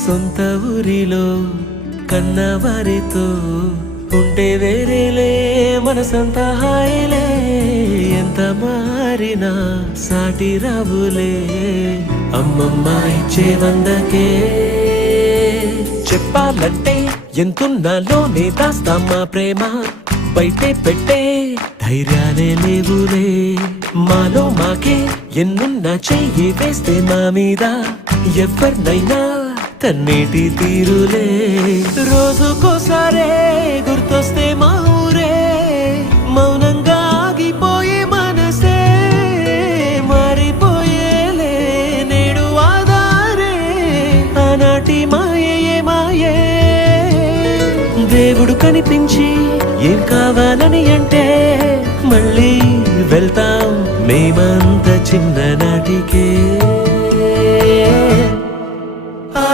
సొంత ఊరిలో కన్నవారితో ఉంటే వేరేలే మనసంతా హాయిలే ఎంత మారినా సాటి రావులే అమ్మమ్మ ఇచ్చే వందకే చెప్పాలంటే ఎంతున్నాలోనే దాస్తామా ప్రేమ బయటే పెట్టే ధైర్యాలే లేవులే మాలో మాకే ఎన్నున్నా చెయ్యి వేస్తే మా మీద ఎవరినైనా తన్నేటి తీరులే రోజుకోసారే గుర్తొస్తే మా ఊరే మౌనంగా ఆగిపోయే మనసే మారిపోయేలే నేడు ఆధారే ఆనాటి మాయే మాయే దేవుడు కనిపించి ఏం కావాలని అంటే మళ్ళీ వెళ్తాం మేమంత చిన్ననాటికే